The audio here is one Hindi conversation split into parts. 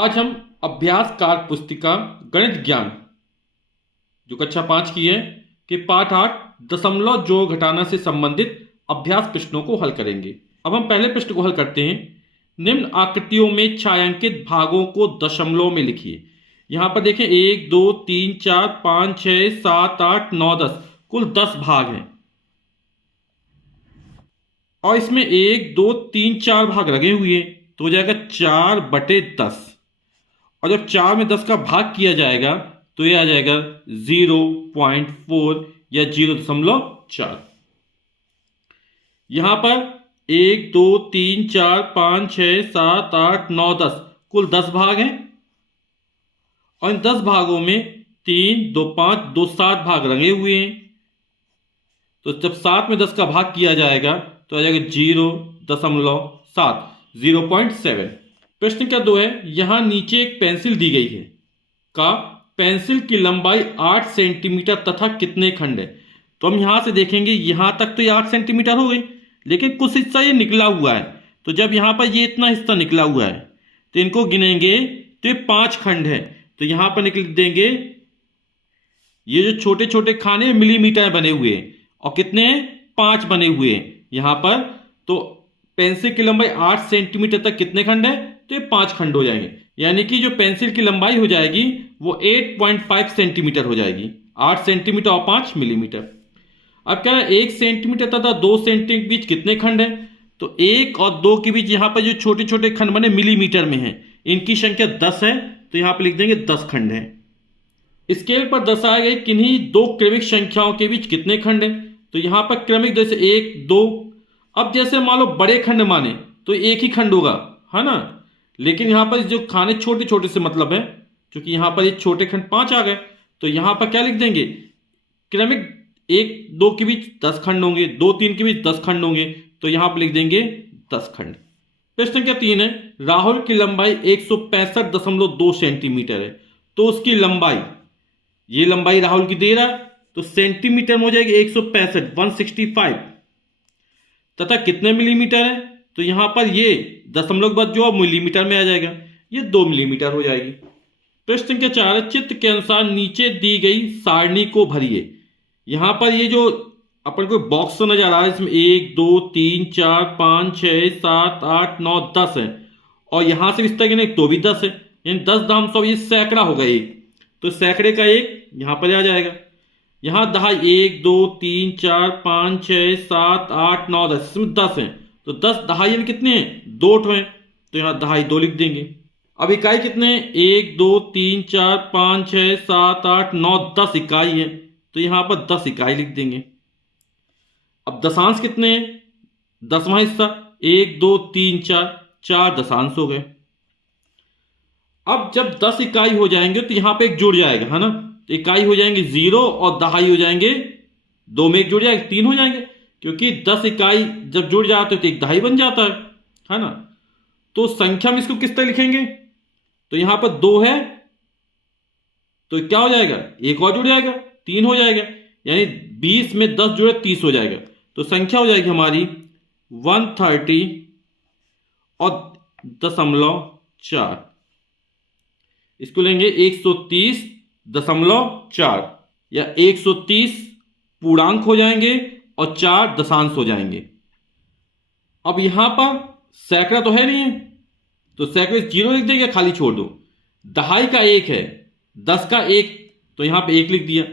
आज हम अभ्यास कार्य पुस्तिका गणित ज्ञान जो कक्षा 5 की है कि पाठ 8 दशमलव जोड़ घटाना से संबंधित अभ्यास प्रश्नों को हल करेंगे। अब हम पहले प्रश्न को हल करते हैं। निम्न आकृतियों में छायांकित भागों को दशमलव में लिखिए। यहां पर देखें 1 2 3 4 5 6 7 8 9 10 कुल 10 भाग हैं और इसमें 1 2 3 4 भाग लगे हुए हैं तो हो जाएगा 4/10। और जब 4 में 10 का भाग किया जाएगा तो ये आ जाएगा 0.4 या 0.4। यहां पर 1 2 3 4 5 6 7 8 9 10 कुल 10 भाग हैं और इन 10 भागों में 3 2 5 2 7 भाग लगे हुए हैं। तो जब 7 में 10 का भाग किया जाएगा तो आ जाएगा 0.7 0.7। प्रश्न क्या 2 है। यहां नीचे एक पेंसिल दी गई है का पेंसिल की लंबाई 8 सेंटीमीटर तथा कितने खंड है। तो हम यहां से देखेंगे यहां तक तो ये 8 सेंटीमीटर हो गई, लेकिन कुछ हिस्सा ये निकला हुआ है। तो जब यहां पर ये इतना हिस्सा निकला हुआ है तो इनको गिनेंगे तो ये 5 खंड है। तो यहां पर निकल देंगे ये जो छोटे छोटे खाने मिलीमीटर बने हुए हैं और कितने हैं 5 बने हुए हैं यहां पर। तो पेंसिल की लंबाई 8 सेंटीमीटर तक कितने खंड है तो ये 5 खंड हो जाएंगे। यानी कि जो पेंसिल की लंबाई हो जाएगी वो 8.5 सेंटीमीटर हो जाएगी। 8 सेंटीमीटर और 5 मिलीमीटर। अब क्या है 1 सेंटीमीटर तथा 2 सेंटीमीटर के बीच कितने खंड है। तो 1 और 2 के बीच यहां पर जो छोटे छोटे खंड बने मिलीमीटर में है, इनकी संख्या 10 है। तो यहां पर लिख देंगे 10 खंड है। स्केल पर दर्शाए गए किन्हीं दो क्रमिक संख्याओं के बीच कितने खंड है। तो यहां पर क्रमिक जैसे 1 2। अब जैसे मान लो बड़े खंड माने तो एक ही खंड होगा, है ना। लेकिन यहां पर जो खाने छोटे छोटे से मतलब है, क्योंकि यहां पर ये छोटे खंड 5 आ गए तो यहां पर क्या लिख देंगे क्रमिक 1 2 के बीच 10 खंड होंगे, 2 3 के बीच 10 खंड होंगे। तो यहां पर लिख देंगे 10 खंड। प्रश्न क्या 3 है। राहुल की लंबाई 165.2 सेंटीमीटर है तो उसकी लंबाई, ये लंबाई राहुल की दे रहा है तो सेंटीमीटर में हो जाएगी 165 तथा कितने मिलीमीटर है। तो यहां पर ये दशमलव के बाद जो मिलीमीटर में आ जाएगा, ये 2 मिलीमीटर हो जाएगी। प्रश्न के 4 चित्र के अनुसार नीचे दी गई सारणी को भरिए। यहां पर ये जो अपन को बॉक्स तो नजर आ रहा है, इसमें 1 2 3 4 5 6 7 8 9 10 है और यहां से इस तरह नहीं तो भी 10 है, यानी 10 दाम 100 ये सैकड़ा होगा एक। तो सैकड़े का एक यहां पर आ जाएगा। यहां दहाई 1 2 3 4 5 6 7 8 9 10, इसमें 10 है तो 10 दहाई यानी कितने हैं 2 ठो हैं। तो यहां दहाई 2 लिख देंगे। अब इकाई कितने 1 2 3 4 5 6 7 8 9 10 इकाई है तो यहां पर 10 इकाई लिख देंगे। अब दशांश कितने हैं 10वां हिस्सा 1 2 3 4 4 दशांश हो गए। अब जब 10 इकाई हो जाएंगे तो यहां पे एक जुड़ जाएगा, है ना। तो इकाई हो जाएंगे 0 और दहाई हो जाएंगे 2 में एक जुड़ जाएगा 3 हो जाएंगे, क्योंकि 10 इकाई जब जुड़ जाते हैं तो एक दहाई बन जाता है ना। तो संख्या में इसको किस तरह लिखेंगे तो यहां पर 2 है तो क्या हो जाएगा एक और जुड़ जाएगा 3 हो जाएगा, यानी 20 में 10 जुड़े 30 हो जाएगा। तो संख्या हो जाएगी हमारी 130 और 0.4। इसको लेंगे 130.4 या 130 पूर्णांक हो जाएंगे और 4 दशांश हो जाएंगे। अब यहां पर सैकड़ा तो है नहीं है तो सैकड़े 0 लिख देंगे, खाली छोड़ दो। दहाई का 1 है, 10 का 1 तो यहां पे 1 लिख दिया।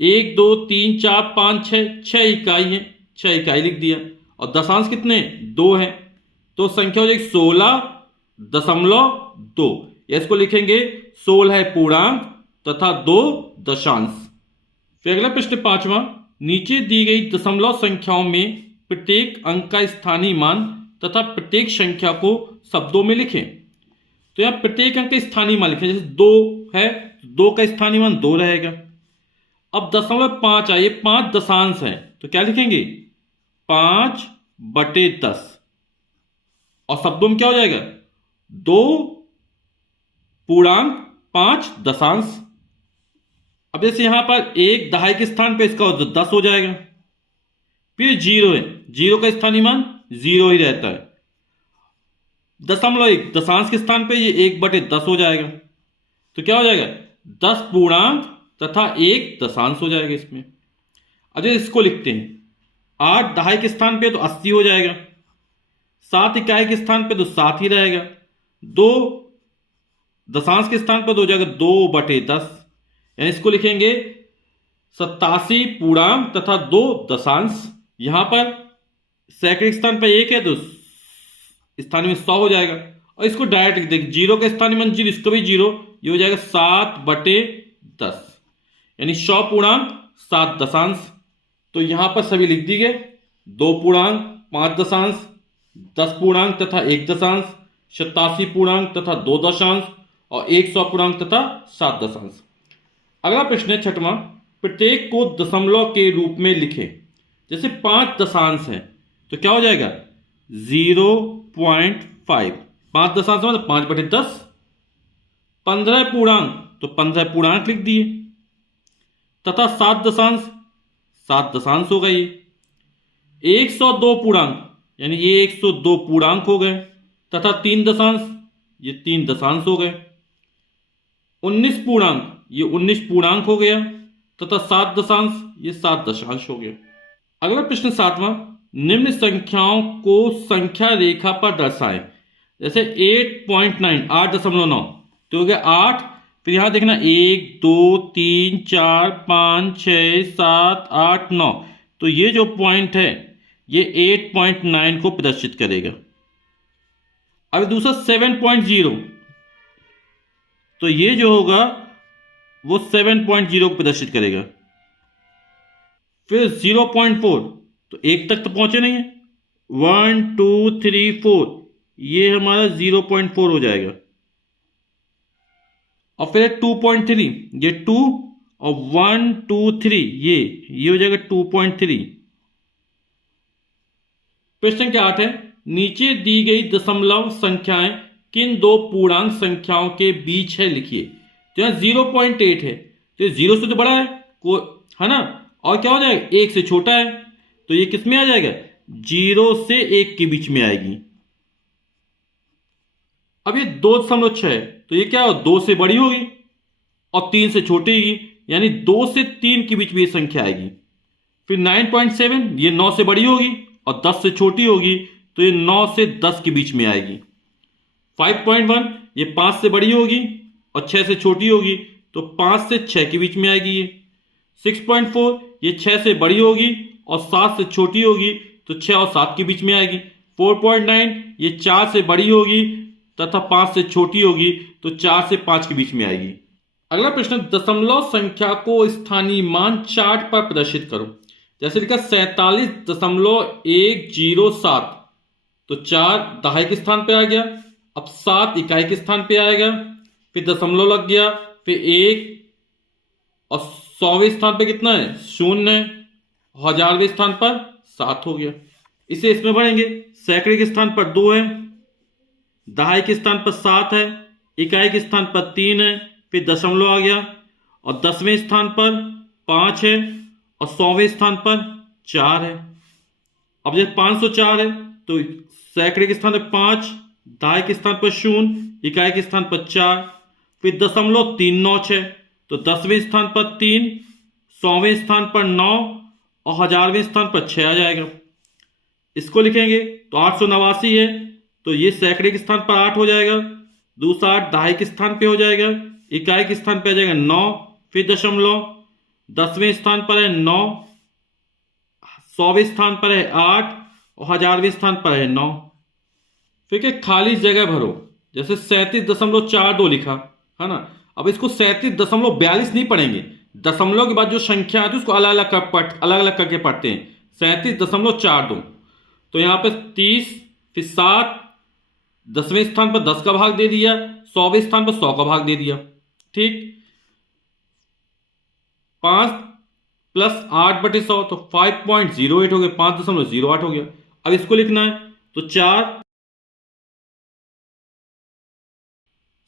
1 2 3 4 5 6 इकाई है 6 इकाई लिख दिया। और दशांश कितने 2 है तो संख्या हो जाएगी 16.2। इसको लिखेंगे 16 है पूर्णांक तथा 2 दशांश। फिर अगला प्रश्न 5वां। नीचे दी गई दशमलव संख्याओं में प्रत्येक अंक का स्थानीय मान तथा प्रत्येक संख्या को शब्दों में लिखें। तो यहां प्रत्येक अंक का स्थानीय मान लिखें। जैसे 2 है 2 का स्थानीय मान 2 रहेगा। अब 0.5 आइए 5 दशांश है तो क्या लिखेंगे 5/10 और शब्दों में क्या हो जाएगा 2 पूर्णांक 5 दशांश। अब जैसे यहां पर एक दहाई के स्थान पर इसका 10 हो जाएगा। फिर 0 है, 0 का स्थानीय मान 0 ही रहता है। 0.1 दशांश के स्थान पे ये 1/10 हो जाएगा। तो क्या हो जाएगा, 10 पूर्णांक तथा 1 दशांश हो जाएगा इसमें। अब इसको लिखते हैं, 8 दहाई के स्थान पे तो 80 हो जाएगा, 7 इकाई के स्थान पे तो 7 ही रहेगा, 2 दशांश के स्थान पर तो हो जाएगा 2/10, यानी इसको लिखेंगे 87 पूर्णांक तथा 2 दशांश। यहां पर सैकड़े के स्थान पर 1 है तो स्थान में 100 हो जाएगा। और इसको डायरेक्ट लिख देंगे, 0 के स्थान में 0, इसको भी 0, ये हो जाएगा 7/10, यानी 100 पूर्णांक 7 दशांश। तो यहां पर सभी लिख दी गए, 2 पूर्णांक 5 दशांश, 10 पूर्णांक तथा 1 दशांश, 87 पूर्णांक तथा 2 दशांश और 100 पूर्णांक तथा 7 दशांश। अगला प्रश्न है छठवां, प्रत्येक को दशमलव के रूप में लिखें। जैसे 5 दशांश है तो क्या हो जाएगा, 0.5, 5 दशांश मतलब 5/10। 15 पूर्णांक तो 15 पूर्णांक लिख दिए, तथा 7 दशांश 7 दशांश हो गए। 102 पूर्णांक यानी ये 102 पूर्णांक हो गए, तथा 3 दशांश ये 3 दशांश हो गए। 19 पूर्णांक ये 19 पूर्णांक हो गया, तथा 7 दशांश ये 7 दशांश हो गया। अगला प्रश्न 7वां, निम्न संख्याओं को संख्या रेखा पर दर्शाएं। जैसे 8.9 8.9 तो हो गया 8, फिर यहां देखना 1 2 3 4 5 6 7 8 9, तो ये जो पॉइंट है ये 8.9 को प्रदर्शित करेगा। अब दूसरा 7.0, तो ये जो होगा वो 7.0 को प्रदर्शित करेगा। फिर 0.4 तो 1 तक तो पहुंचे नहीं है, 1 2 3 4 ये हमारा 0.4 हो जाएगा। और फिर 2.3 ये 2, और 1 2 3 ये हो जाएगा 2.3। प्रश्न क्या 8 है, नीचे दी गई दशमलव संख्याएं किन दो पूर्णांक संख्याओं के बीच है, लिखिए। तो यहां 0.8 है तो 0 से तो बड़ा है ना, और क्या हो जाएगा 1 से छोटा है, तो ये किस में आ जाएगा, 0 से 1 के बीच में आएगी। अब ये 2.6 है तो ये क्या हो, 2 से बड़ी होगी और 3 से छोटी होगी, यानी 2 से 3 के बीच में ये संख्या आएगी। फिर 9.7 ये 9 से बड़ी होगी और 10 से छोटी होगी, तो ये 9 से 10 के बीच में आएगी। 5.1 ये 5 से बड़ी होगी और 6 से छोटी होगी, तो 5 से 6 के बीच में आएगी ये। 6.4 ये 6 से बड़ी होगी और 7 से छोटी होगी, तो 6 और 7 के बीच में आएगी। 4.9 ये 4 से बड़ी होगी तथा 5 से छोटी होगी, तो 4 से 5 के बीच में आएगी। अगला प्रश्न, दशमलव संख्या को स्थानीय मान चार्ट पर प्रदर्शित करो। जैसे लिखा 47.107, तो 4 दहाई के स्थान पे आ गया, अब 7 इकाई के स्थान पे आएगा, फिर दशमलव लग गया, फिर 1, और 100वें स्थान पे कितना है 0 है, 1000वें स्थान पर 7 हो गया। इसे इसमें बढ़ेंगे, सैकड़े के स्थान पर 2 है, दहाई के स्थान पर 7 है, इकाई के स्थान पर 3 है, फिर दशमलव आ गया, और 10वें स्थान पर 5 है, और 100वें स्थान पर 4 है। अब जैसे 504 है तो सैकड़े के स्थान पर 5, दहाई के स्थान पर 0, इकाई के स्थान पर 4, फिर दशमलव 3 9 है, तो 10वें स्थान पर 3, 100वें स्थान पर 9 और 1000वें स्थान पर 6 आ जाएगा। इसको लिखेंगे तो 889 है, तो ये सैकड़े के स्थान पर 8 हो जाएगा, दूसरा 8 दहाई के स्थान पे हो जाएगा, इकाई के स्थान पे आ जाएगा 9, फिर दशमलव, 10वें स्थान पर है 9, 100वें स्थान पर है 8 और 1000वें स्थान पर है 9। फिर क्या, खाली जगह भरो। जैसे 37.42 लिखा है ना, अब इसको 37.42 नहीं पढ़ेंगे, दशमलव के बाद जो संख्या आती है उसको अलग अलग करके पढ़ते हैं। 37.42, तो यहां पे 30, फिर 7, 10वें स्थान पर 10 का भाग दे दिया, 100वें स्थान पर 100 का भाग दे दिया। ठीक, 5 + 8/100 तो 5.08 हो गया, 5.08 हो गया। अब इसको लिखना है तो 4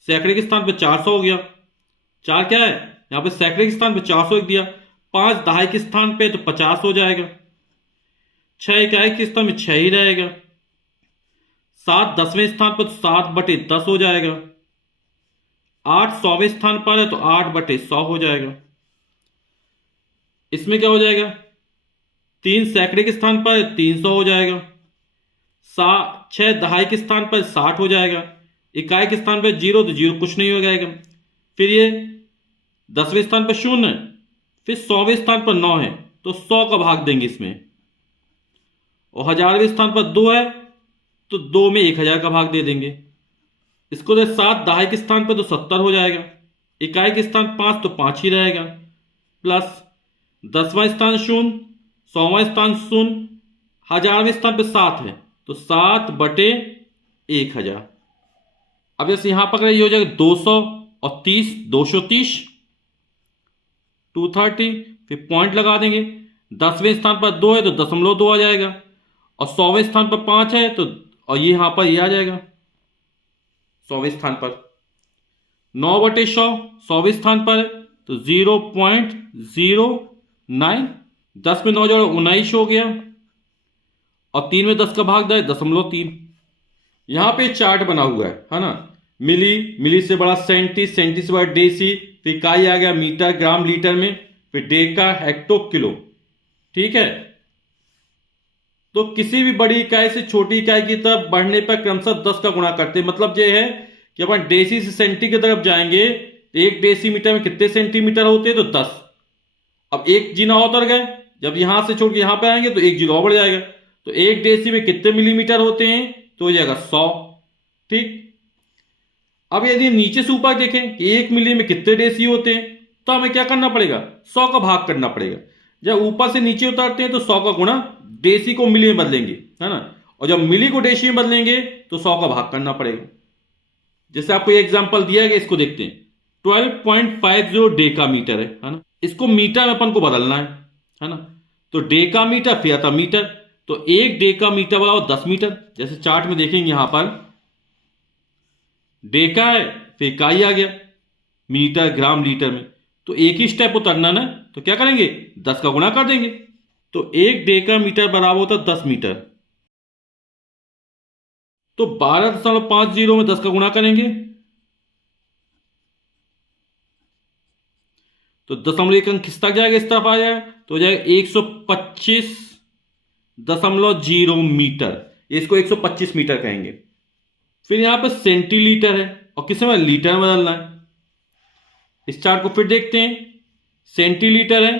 सैकड़े के स्थान पर 400 हो गया, 4 क्या है यहां पे सैकड़े के स्थान पर 400 लिख दिया, 5 दहाई के स्थान पे तो 50 हो जाएगा, 6 इकाई के स्थान में 6 ही रहेगा, 7 10वें स्थान पर तो 7/10 हो जाएगा। 8 100वें स्थान पर है तो 8/100 हो जाएगा। इसमें क्या हो जाएगा, 3 सैकड़े के स्थान पर 300 हो जाएगा। 6 दहाई के स्थान पर 60 हो जाएगा। इकाई के स्थान पर 0 तो 0 कुछ नहीं हो जाएगा। फिर ये 10वें स्थान पर 0 है, फिर 100वें स्थान पर 9 है तो 100 का भाग देंगे इसमें, और 1000वें स्थान पर 2 है तो 2 में 1000 का भाग दे देंगे। इसको दे 7 दहाई के स्थान पर तो 70 हो जाएगा। इकाई के स्थान 5 तो 5 ही रहेगा, प्लस 10वां स्थान 0, 100वां स्थान 0, 1000वें स्थान पर 7 है तो 7/1000। अब जैसे यहां पर ये हो जाएगा 200 और 30, 230, 230, फिर पॉइंट लगा देंगे। 10वें स्थान पर 2 है तो 0.2 आ जाएगा, और 100वें स्थान पर 5 है तो, और ये यहां पर ये आ जाएगा 100वें स्थान पर 9/100, 100वें स्थान पर है तो 0.09। 10 में 9 जोड़ो 19 हो गया, और 3 में 10 का भाग दे 0.3। यहां पे चार्ट बना हुआ है ना, मिली, मिली से बड़ा सेंटी, सेंटी से बड़ा डेसी, फिर इकाई आ गया मीटर, ग्राम, लीटर में, फिर डेका, हेक्टो, किलो। ठीक है, तो किसी भी बड़ी इकाई से छोटी इकाई की तरफ बढ़ने पर क्रमशः 10 का गुणा करते हैं। मतलब यह है कि अपन डेसी से सेंटी की तरफ जाएंगे तो 1 डेसीमीटर में कितने सेंटीमीटर होते हैं, तो 10। अब एक जीना और उतर गए, जब यहां से छोड़ के यहां पे आएंगे तो 1 जीरो और बढ़ जाएगा, तो 1 डेसी में कितने मिलीमीटर होते हैं, तो हो जाएगा 100। ठीक, अब यदि नीचे से ऊपर देखें कि 1 मिली में कितने डेसी होते हैं, तो हमें क्या करना पड़ेगा, 100 का भाग करना पड़ेगा। जब ऊपर से नीचे उतरते हैं तो 100 का गुणा डेसी को मिली में बदलेंगे, है ना, और जब मिली को डेसी में बदलेंगे तो 100 का भाग करना पड़ेगा। जैसे आपको ये एग्जांपल दिया गया, इसको देखते हैं। 12.50 डेका मीटर है ना, इसको मीटर में अपन को बदलना है ना, तो डेका मीटर फिर आता मीटर, तो 1 डेका मीटर बराबर 10 मीटर। जैसे चार्ट में देखेंगे यहां पर डेका है, फिर इकाई आ गया मीटर, ग्राम, लीटर में, तो एक ही स्टेप उतरना ना, तो क्या करेंगे 10 का गुणा कर देंगे, तो 1 डेका मीटर बराबर होता है 10 मीटर। तो 12.50 में 10 का गुणा करेंगे तो 0.1 अंक खिसक जाएगा, इस तरफ आ जाएगा तो हो जाएगा 125.0 मीटर। इसको 125 मीटर कहेंगे। फिर यहां पर सेंटीलीटर है, और किस में लीटर में बदलना है। इस चार्ट को फिर देखते हैं, सेंटीलीटर है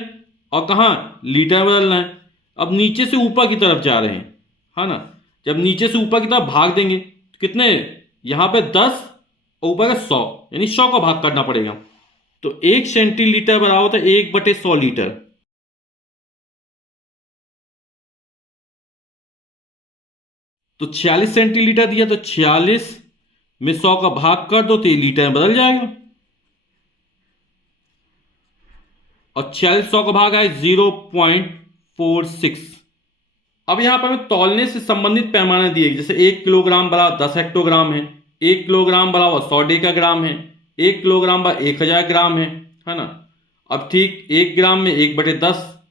और कहां लीटर में बदलना है। अब नीचे से ऊपर की तरफ जा रहे हैं, है ना, जब नीचे से ऊपर की तरफ भाग देंगे तो कितने, यहां पे 10 और ऊपर का 100, यानी 100 का भाग करना पड़ेगा। तो 1 सेंटीलीटर बराबर होता है 1/100 लीटर। तो 46 सेंटीलीटर दिया, तो 46 में 100 का भाग कर दो तो ये लीटर में बदल जाएगा, और 46 100 का भाग है 0.46। अब यहां पर हमें तौलने से संबंधित पैमाने दिए, जैसे 1 किलोग्राम बराबर 10 हेक्टोग्राम है, 1 किलोग्राम बराबर 100 डेकाग्राम है, 1 किलोग्राम बराबर 1000 ग्राम है ना। अब ठीक 1 ग्राम में 1/10,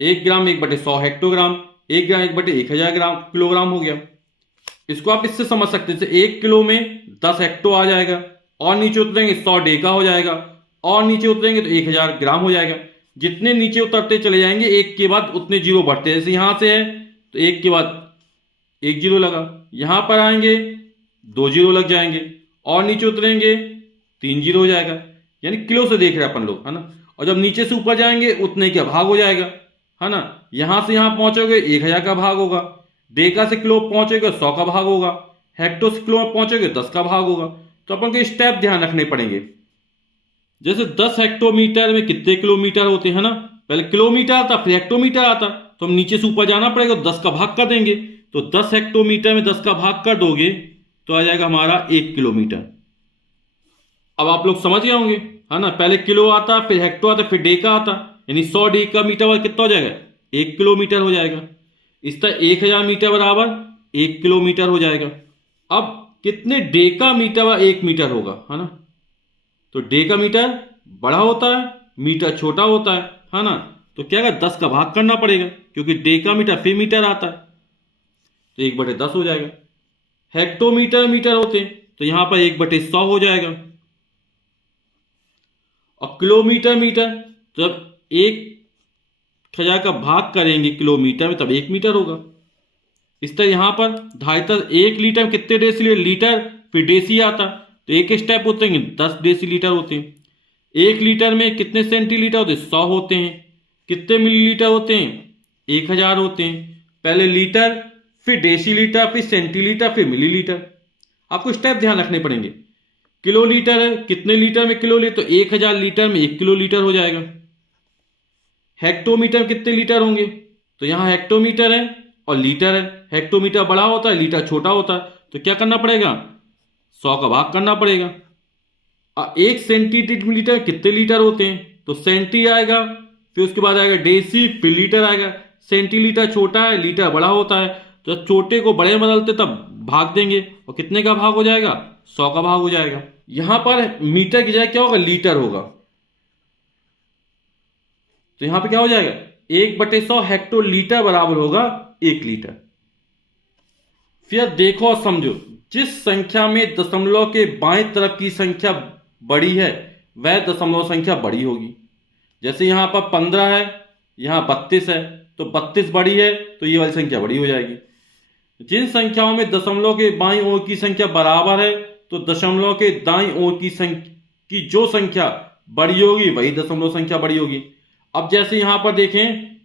1 ग्राम में 1/100 हेक्टोग्राम, 1 ग्राम 1/1000 ग्राम किलोग्राम हो गया। इसको आप इससे समझ सकते हैं, 1 किलो में 10 हेक्टो आ जाएगा, और नीचे उतरेंगे 100 डेका हो जाएगा, और नीचे उतरेंगे तो 1000 ग्राम हो जाएगा। जितने नीचे उतरते चले जाएंगे एक के बाद उतने जीरो बढ़ते, जैसे यहां से है तो एक के बाद 1 जीरो लगा, यहां पर आएंगे 2 जीरो लग जाएंगे, और नीचे उतरेंगे 3 जीरो हो जाएगा। यानी किलो से देख रहे हैं अपन लोग, है ना। और जब नीचे से ऊपर जाएंगे उतने का भाग हो जाएगा, है ना। यहां से यहां पहुंचोगे 1000 का भाग होगा, डेका से किलो पहुंचोगे 100 का भाग होगा, हेक्टो से किलो पहुंचोगे 10 का भाग होगा। तो अपन को स्टेप ध्यान रखने पड़ेंगे। जैसे 10 हेक्टोमीटर में कितने किलोमीटर होते हैं ना, पहले किलोमीटर आता फिर हेक्टोमीटर आता, तो हम नीचे से ऊपर जाना पड़ेगा, 10 का भाग कर देंगे, तो 10 हेक्टोमीटर में 10 का भाग कर दोगे तो आ जाएगा हमारा 1 किलोमीटर। अब आप लोग समझ गए होंगे, है ना, पहले किलो आता फिर हेक्टो आता फिर डेका आता, यानी 100 डेका मीटर बराबर कितना हो जाएगा 1 किलोमीटर हो जाएगा। इस तरह 1000 मीटर बराबर 1 किलोमीटर हो जाएगा। अब कितने डेका मीटर बराबर 1 मीटर होगा, है ना, तो डेका मीटर बड़ा होता है, मीटर छोटा होता है ना, तो क्या है 10 का भाग करना पड़ेगा, क्योंकि डेका मीटर फिर मीटर आता है, तो 1/10 हो जाएगा। हेक्टोमीटर मीटर होते हैं, तो यहां पर 1/100 हो जाएगा। और किलोमीटर मीटर, जब 1000 का भाग करेंगे किलोमीटर में तब 1 मीटर होगा। इस तरह यहां पर 2.5 1 लीटर में कितने डेसीलीटर, लीटर फिर डेसी आता, तो एक स्टेप होते हैं 10 डेसीलीटर होते हैं। 1 लीटर में कितने सेंटीलीटर होते हैं, 100 होते हैं। कितने मिलीलीटर होते हैं, 1000 होते हैं। पहले लीटर, फिर डेसीलीटर, फिर सेंटीलीटर, फिर मिलीलीटर। आपको स्टेप ध्यान रखने पड़ेंगे। किलोलीटर है, कितने लीटर में किलो लीटर, तो 1000 लीटर में 1 किलोलीटर हो जाएगा। हेक्टोमीटर में कितने लीटर होंगे, तो यहां हेक्टोमीटर है और लीटर है। हेक्टोमीटर बड़ा होता है, लीटर छोटा होता है, तो क्या करना पड़ेगा, 100 का भाग करना पड़ेगा। और 1 सेंटीमीटर कितने लीटर होते हैं, तो सेंटी आएगा, फिर उसके बाद आएगा डेसी, फिर लीटर आएगा। सेंटीलीटर छोटा है, लीटर बड़ा होता है, तो जब छोटे को बड़े में बदलते तब भाग देंगे, और कितने का भाग हो जाएगा, 100 का भाग हो जाएगा। यहां पर मीटर की जगह क्या होगा, लीटर होगा, तो यहां पे क्या हो जाएगा, 1/100 हेक्टोलीटर बराबर होगा 1 लीटर। फिर देखो और समझो, जिस संख्या में दशमलव के बाएं तरफ की संख्या बड़ी है वह दशमलव संख्या बड़ी होगी। जैसे यहां पर 15 है, यहां 32 है, तो 32 बड़ी है तो ये वाली संख्या बड़ी हो जाएगी। जिन संख्याओं में दशमलव के बाईं ओर की संख्या बराबर है तो दशमलव के दाईं ओर की जो संख्या बड़ी होगी वही दशमलव संख्या बड़ी होगी। अब जैसे यहां पर देखें,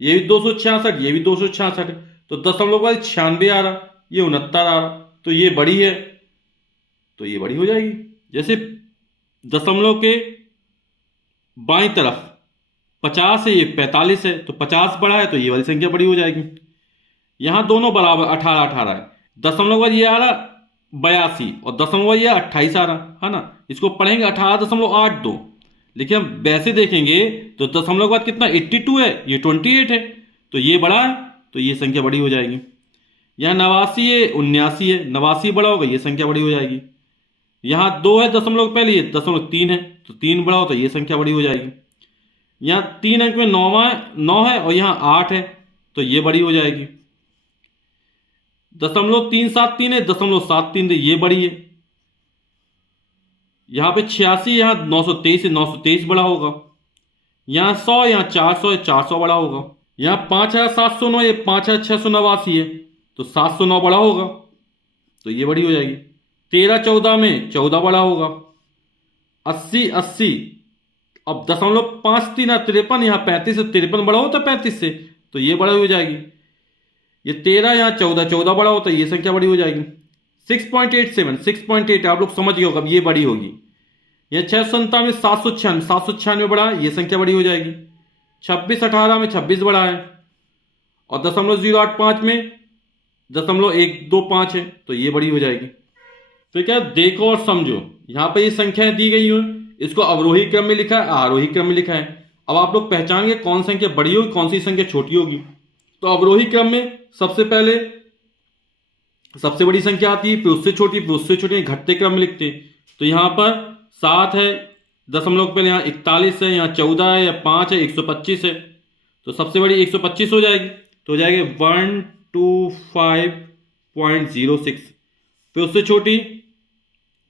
ये भी 266, ये भी 266, तो दशमलव वाली 96 आ रहा, ये 69 आ रहा, तो ये बड़ी है तो ये बड़ी हो जाएगी। जैसे दशमलव के बाईं तरफ 50 है, ये 45 है, तो 50 बड़ा है तो ये वाली संख्या बड़ी हो जाएगी। यहां दोनों बराबर 18 18 है, दशमलव वाली ये आ रहा 82 और दशमलव ये 28 आ रहा है ना। इसको पढ़ेंगे 18.82, लेकिन हम वैसे देखेंगे तो दशमलव के बाद कितना 82 है, ये 28 है, तो ये बड़ा है तो ये संख्या बड़ी हो जाएगी। यहां 89 है, 79 है, 89 बड़ा होगा ये संख्या बड़ी हो जाएगी। यहां 2 है दशमलव पहले, ये दशमलव 3 है, तो 3 बड़ा हो तो ये संख्या बड़ी हो जाएगी। यहां 3 अंक में 9 है और यहां 8 है तो ये बड़ी हो जाएगी। दशमलव 373 है, दशमलव 73 है, ये बड़ी है। यहां पे 86, यहां 923 है, 923 बड़ा होगा। यहां 100, यहां 400 है, 400 बड़ा होगा। यहां 5709, ये 5689 है, तो 709 बड़ा होगा तो ये बड़ी हो जाएगी। 13 14 में 14 बड़ा होगा। 80 80, अब दशमलव 5 3 53, यहां 35 से 53 बड़ा होता है 35 से, तो ये बड़ा हो जाएगी। ये 13, यहां 14 14 बड़ा होता है, ये संख्या बड़ी हो जाएगी। 6.87 6.8 आप लोग समझ गए होगा, अब ये बड़ी होगी। यह 697 796 796 बड़ा है, ये संख्या बड़ी हो जाएगी। 26 18 में 26 बड़ा है, और 0.085 में 0.125 है, तो ये बड़ी हो जाएगी। तो क्या देखो और समझो, यहां पर ये संख्याएं दी गई हैं, इसको अवरोही क्रम में लिखा है, आरोही क्रम में लिखा है। अब आप लोग पहचानेंगे कौन संख्या बड़ी होगी कौन सी संख्या छोटी होगी। तो अवरोही क्रम में सबसे पहले सबसे बड़ी संख्या आती है, फिर उससे छोटी, फिर उससे छोटी, घटते क्रम में लिखते हैं। तो यहां पर 7 है, दशमलव पहले यहां 41 है, यहां 14 है, या 5 है, 125 है, तो सबसे बड़ी 125 हो जाएगी, तो हो जाएगी 125.06। फिर उससे छोटी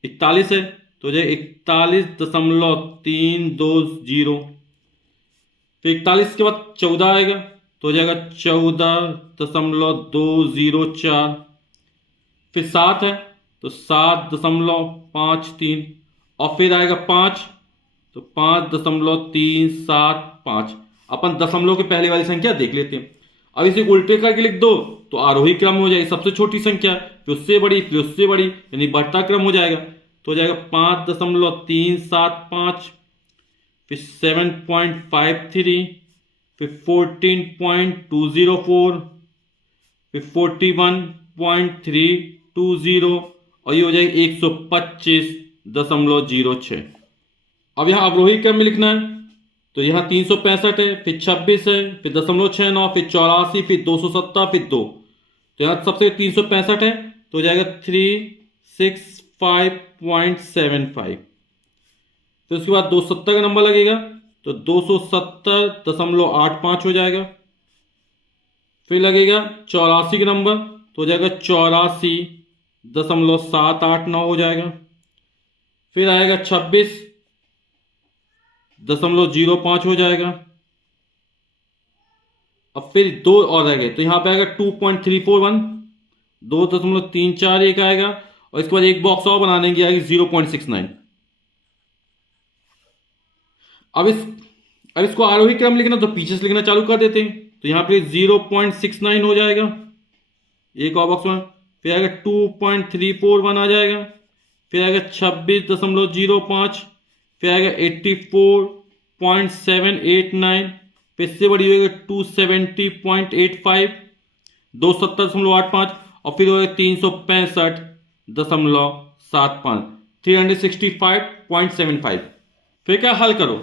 41 है, तो हो जाएगी 41.320। फिर 41 के बाद 14 आएगा, तो हो जाएगा 14.204। फिर 7 है तो 7.53, और फिर आएगा 5, तो 5.375। अपन दशमलव के पहले वाली संख्या देख लेते हैं। अब इसे उल्टे करके लिख दो तो आरोही क्रम हो जाएगी, सबसे छोटी संख्या, फिर उससे बड़ी, फिर उससे बड़ी, यानी बढ़ता क्रम हो जाएगा, तो हो जाएगा 5.375, फिर 7.53, फिर 14.204, फिर 41.320, और ये हो जाएगी 125.06। अब यहां अवरोही क्रम में लिखना है, तो यहां 365 है, फिर 26 है, फिर 0.69, फिर 84, फिर 270, फिर 2, तो यहां सबसे 365 है, तो हो जाएगा 365.75। फिर उसके बाद 270 का नंबर लगेगा, तो 270.85 हो जाएगा। फिर लगेगा 84 का नंबर, तो हो जाएगा 84.789 हो जाएगा। फिर आएगा 26.05 हो जाएगा। अब फिर दो और रह गए, तो यहां पे आएगा 2.341, 2.341 आएगा। और इसके बाद एक बॉक्स और बनाने की आएगी 0.69। अब इसको आरोही क्रम लिखना तो पीछे से लिखना चालू कर देते हैं। तो यहां पे 0.69 हो जाएगा एक और बॉक्स में। फिर आएगा 2.341 आ जाएगा। फिर आएगा 26.05। फिर आएगा 84.789। फिर इससे बड़ी होगी 270.85, 270.85। और फिर होगा 365.75, 365.75। फिर क्या हल करो,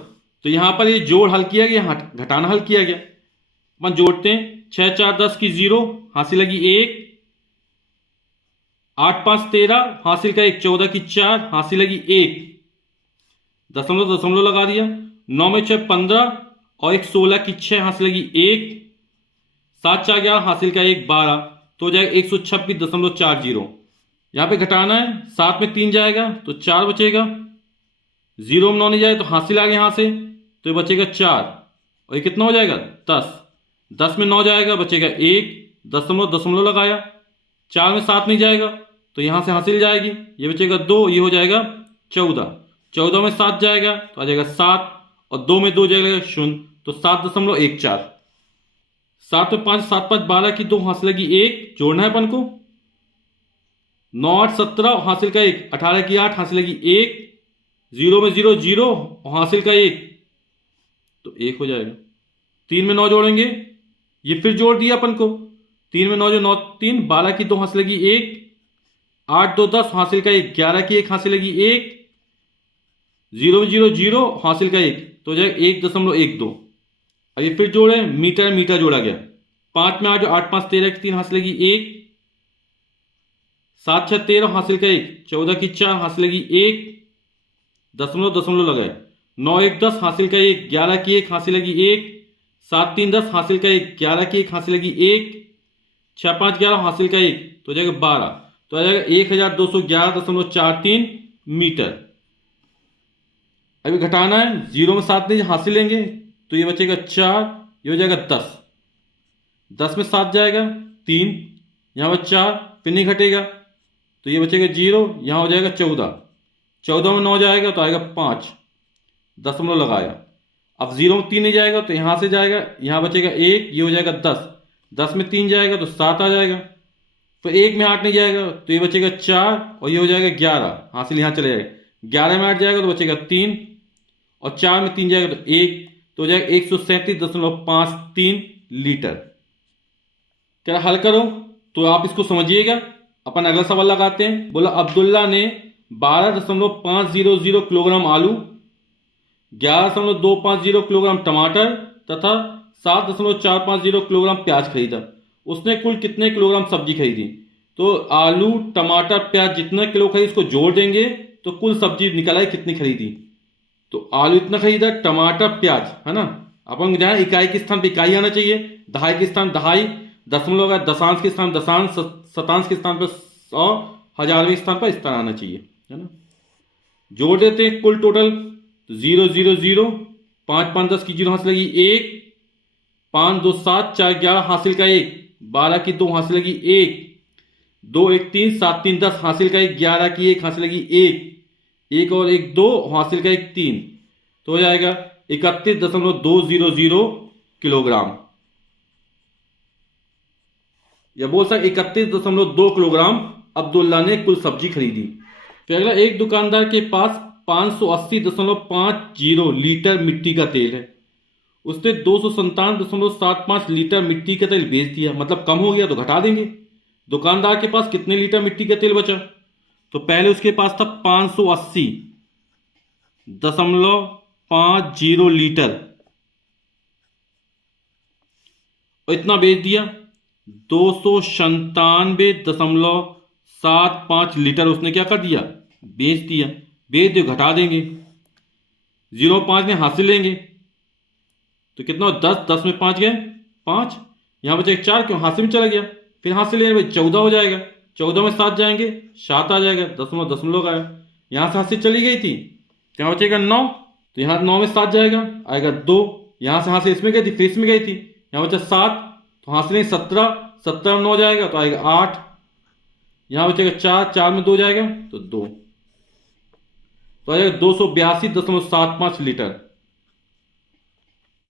तो यहां पर ये जोड़ हल किया गया, घटाना हल किया गया। अपन जोड़ते हैं, 6 4 10 की 0, हासिल लगी 1, 8 5 13, हासिल का 1, 14 की 4, हासिल लगी 1, दशमलव दशमलव लगा दिया। 9 में 6 15 और 1 16 की 6, हासिल लगी 1, 7 4 11, हासिल का 1 12, तो हो जाएगा 126.40। यहां पे घटाना है, 7 में 3 जाएगा तो 4 बचेगा, 0 में 9 नहीं जाए तो हासिल आ गया यहां से, तो ये बचेगा 4। और ये कितना हो जाएगा 10, 10 में 9 जाएगा बचेगा 1, दशमलव दशमलव लगाया। 4 में 7 नहीं जाएगा तो यहां से हासिल जाएगी, ये बचेगा 2, ये हो जाएगा 14। 14 में 7 जाएगा तो आ जाएगा 7, और 2 में 2 जाएगा 0, तो 7.14। 7 में 5 7 5 12 की 2, हासिल लगी 1, जोड़ना है अपन को। 9 8 17, हासिल का 1, 18 की 8, हासिल लगी 1, 0 में 0 0, हासिल का 1, तो 1 हो जाएगा। 3 में 9 जोड़ेंगे, ये फिर जोड़ दिया अपन को। 3 में 9 जो 9 3, 12 की 2, हासिल लगी 1, 8 2 10, हासिल का 1, 11 की 1, हासिल लगी 1, 0 में 0 0, हासिल का 1, तो हो जाएगा 1.12। अब ये फिर जोड़े, मीटर मीटर जोड़ा गया। 5 में 8 8 5 13 की 3, हासिल लगी 1, 7 6 13, हासिल का 1, 14 की 4, हासिल लगी 1, दशमलव दशमलव लगाए। 9 1 10, हासिल का 1, 11 की 1, हासिल लगी 1, 7 3 10, हासिल का 1, 11 की 1, हासिल लगी 1, 6 5 11, हासिल का 1, तो हो जाएगा 12, तो आ जाएगा 1211.43 मीटर। अभी घटाना है, 0 में 7 नहीं हासिल लेंगे तो ये बचेगा 4, ये हो जाएगा 10। 10 में 7 जाएगा 3, यहां पर 4, फिर नहीं घटेगा तो ये बचेगा 0, यहां हो जाएगा 14। 14 में 9 जाएगा तो आएगा 5, दशमलव लगाया। अब 0 में 3 नहीं जाएगा तो यहां से जाएगा, यहां बचेगा 1, ये हो जाएगा 10। 10 में 3 जाएगा तो 7 आ जाएगा। तो 1 में 8 नहीं जाएगा तो ये बचेगा 4, और ये हो जाएगा 11, हासिल यहां चले जाएगा। 11 में 8 जाएगा तो बचेगा 3, और 4 में 3 जाएगा तो 1, तो हो जाएगा 137.53 लीटर। क्या हल करो, तो आप इसको समझिएगा। अपन अगला सवाल लगाते हैं। बोला अब्दुल्ला ने 12.500 किलोग्राम आलू, 11.250 किलोग्राम टमाटर तथा 7.450 किलोग्राम प्याज खरीदा। उसने कुल कितने किलोग्राम सब्जी खरीदी? तो आलू टमाटर प्याज जितना किलो खरीदी उसको जोड़ देंगे तो कुल सब्जी निकल आई कितनी खरीदी। तो आलू इतना खरीदा, टमाटर प्याज, है ना। अपन जहां इकाई के स्थान पर इकाई आना चाहिए, दहाई के स्थान दहाई, दशमलव का दशांश के स्थान दशांश, शतांश के स्थान पर सौ, हजारवें स्थान पर इस तरह आना चाहिए, है ना। जोड़ देते हैं कुल टोटल, तो 0 0 0, 5 5 10 की 0, हासिल लगी 1, 5 2 7 4 11, हासिल का 1, 12 की 2, हासिल लगी 1, 2 1 3, 7 3 10, हासिल का 1, 11 की 1, हासिल लगी 1, 1 और 1 2, हासिल का 1 3, तो हो जाएगा 31.200 किलोग्राम, या बोल सकते 31.2 किलोग्राम अब्दुल्ला ने कुल सब्जी खरीदी। फिर अगला, एक दुकानदार के पास 580.50 लीटर मिट्टी का तेल है। उसने 297.75 लीटर मिट्टी का तेल बेच दिया, मतलब कम हो गया तो घटा देंगे। दुकानदार के पास कितने लीटर मिट्टी का तेल बचा? तो पहले उसके पास था 580.50 लीटर, और इतना बेच दिया। 297.75 लीटर उसने क्या कर दिया? बेच दिया। बेच दिया, घटा देंगे, 0.5 में हासिल लेंगे तो कितना? 10, 10 में 5 गए 5, यहां बचे 4, क्यों हासिल में चला गया, फिर हाथ से ले भाई 14 हो जाएगा, 14 में 7 जाएंगे 7 आ जाएगा, दशमलव दशमलव आया। यहां से हाथ से चली गई थी, क्या बचेगा 9, तो यहाँ 9 में 7 जाएगा, आएगा 2। यहां से हाथ से इसमें गई थी, फिर इसमें गई थी, यहाँ बचा 7, तो हाथ से नहीं 17, 17 में 9 जाएगा तो आएगा 8। यहां बचेगा 4, 4 में 2 जाएगा तो 2, तो आएगा 282.75 लीटर।